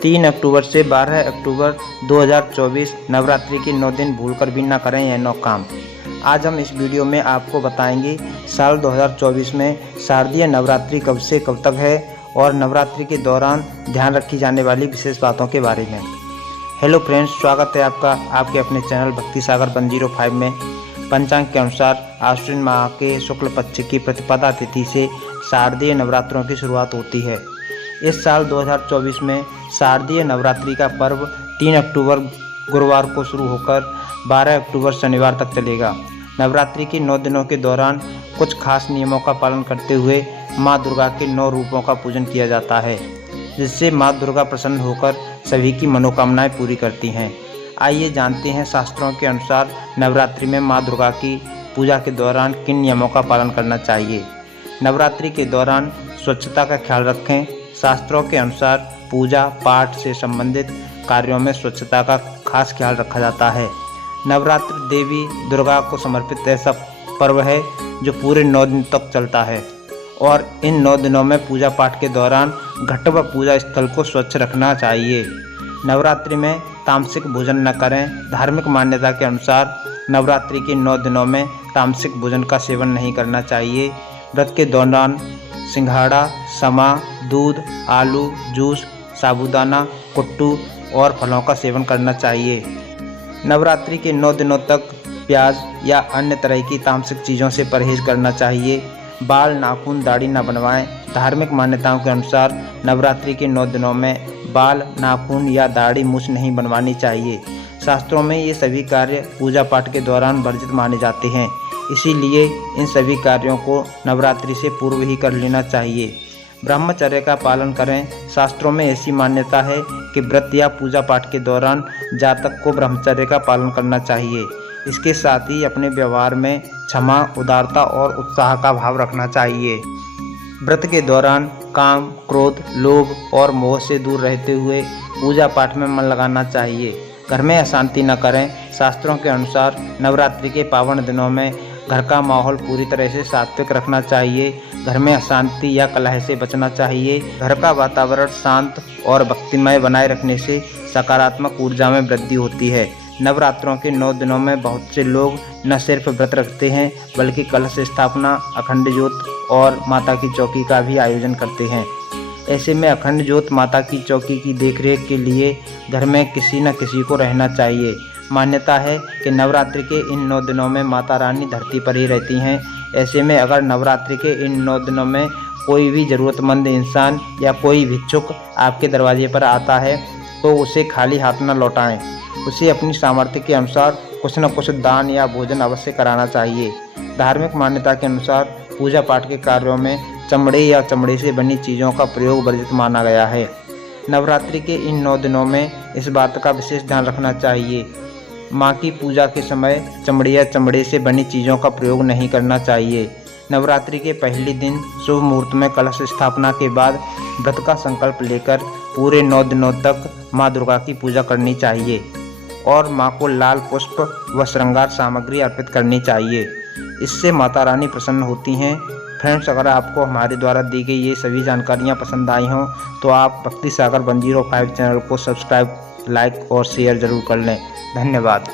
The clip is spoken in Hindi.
3 अक्टूबर से 12 अक्टूबर 2024 नवरात्रि के 9 दिन भूलकर भी ना करें यह 9 काम। आज हम इस वीडियो में आपको बताएंगे साल 2024 में शारदीय नवरात्रि कब से कब तक है और नवरात्रि के दौरान ध्यान रखी जाने वाली विशेष बातों के बारे में। हेलो फ्रेंड्स, स्वागत है आपका आपके अपने चैनल भक्ति सागर 105 में। पंचांग के अनुसार आश्विन माह के शुक्ल पक्ष की प्रतिपदा तिथि से शारदीय नवरात्रों की शुरुआत होती है। इस साल 2024 में शारदीय नवरात्रि का पर्व 3 अक्टूबर गुरुवार को शुरू होकर 12 अक्टूबर शनिवार तक चलेगा। नवरात्रि के 9 दिनों के दौरान कुछ खास नियमों का पालन करते हुए माँ दुर्गा के 9 रूपों का पूजन किया जाता है, जिससे माँ दुर्गा प्रसन्न होकर सभी की मनोकामनाएं पूरी करती हैं। आइए जानते हैं शास्त्रों के अनुसार नवरात्रि में माँ दुर्गा की पूजा के दौरान किन नियमों का पालन करना चाहिए। नवरात्रि के दौरान स्वच्छता का ख्याल रखें। शास्त्रों के अनुसार पूजा पाठ से संबंधित कार्यों में स्वच्छता का खास ख्याल रखा जाता है। नवरात्र देवी दुर्गा को समर्पित ऐसा पर्व है जो पूरे 9 दिन तक चलता है और इन 9 दिनों में पूजा पाठ के दौरान घट व पूजा स्थल को स्वच्छ रखना चाहिए। नवरात्रि में तामसिक भोजन न करें। धार्मिक मान्यता के अनुसार नवरात्रि के 9 दिनों में तामसिक भोजन का सेवन नहीं करना चाहिए। व्रत के दौरान सिंघाड़ा, समा, दूध, आलू, जूस, साबूदाना, कुट्टू और फलों का सेवन करना चाहिए। नवरात्रि के 9 दिनों तक प्याज या अन्य तरह की तामसिक चीज़ों से परहेज करना चाहिए। बाल, नाखून, दाढ़ी न बनवाएं। धार्मिक मान्यताओं के अनुसार नवरात्रि के 9 दिनों में बाल, नाखून या दाढ़ी मूछ नहीं बनवानी चाहिए। शास्त्रों में ये सभी कार्य पूजा पाठ के दौरान वर्जित माने जाते हैं, इसीलिए इन सभी कार्यों को नवरात्रि से पूर्व ही कर लेना चाहिए। ब्रह्मचर्य का पालन करें। शास्त्रों में ऐसी मान्यता है कि व्रत या पूजा पाठ के दौरान जातक को ब्रह्मचर्य का पालन करना चाहिए। इसके साथ ही अपने व्यवहार में क्षमा, उदारता और उत्साह का भाव रखना चाहिए। व्रत के दौरान काम, क्रोध, लोभ और मोह से दूर रहते हुए पूजा पाठ में मन लगाना चाहिए। घर में अशांति न करें। शास्त्रों के अनुसार नवरात्रि के पावन दिनों में घर का माहौल पूरी तरह से सात्विक रखना चाहिए। घर में अशांति या कलह से बचना चाहिए। घर का वातावरण शांत और भक्तिमय बनाए रखने से सकारात्मक ऊर्जा में वृद्धि होती है। नवरात्रों के 9 दिनों में बहुत से लोग न सिर्फ व्रत रखते हैं बल्कि कलश स्थापना, अखंड ज्योत और माता की चौकी का भी आयोजन करते हैं। ऐसे में अखंड ज्योत माता की चौकी की देखरेख के लिए घर में किसी न किसी को रहना चाहिए। मान्यता है कि नवरात्रि के इन 9 दिनों में माता रानी धरती पर ही रहती हैं। ऐसे में अगर नवरात्रि के इन 9 दिनों में कोई भी ज़रूरतमंद इंसान या कोई भिक्षुक आपके दरवाजे पर आता है तो उसे खाली हाथ न लौटाएं। उसे अपनी सामर्थ्य के अनुसार कुछ न कुछ दान या भोजन अवश्य कराना चाहिए। धार्मिक मान्यता के अनुसार पूजा पाठ के कार्यों में चमड़े या चमड़े से बनी चीज़ों का प्रयोग वर्जित माना गया है। नवरात्रि के इन 9 दिनों में इस बात का विशेष ध्यान रखना चाहिए। माँ की पूजा के समय चमड़े या चमड़े से बनी चीज़ों का प्रयोग नहीं करना चाहिए। नवरात्रि के पहले दिन शुभ मुहूर्त में कलश स्थापना के बाद व्रत का संकल्प लेकर पूरे 9 दिनों तक माँ दुर्गा की पूजा करनी चाहिए और माँ को लाल पुष्प व श्रृंगार सामग्री अर्पित करनी चाहिए। इससे माता रानी प्रसन्न होती हैं। फ्रेंड्स, अगर आपको हमारे द्वारा दी गई ये सभी जानकारियाँ पसंद आई हों तो आप भक्ति सागर 105 चैनल को सब्सक्राइब, लाइक और शेयर ज़रूर कर लें। धन्यवाद।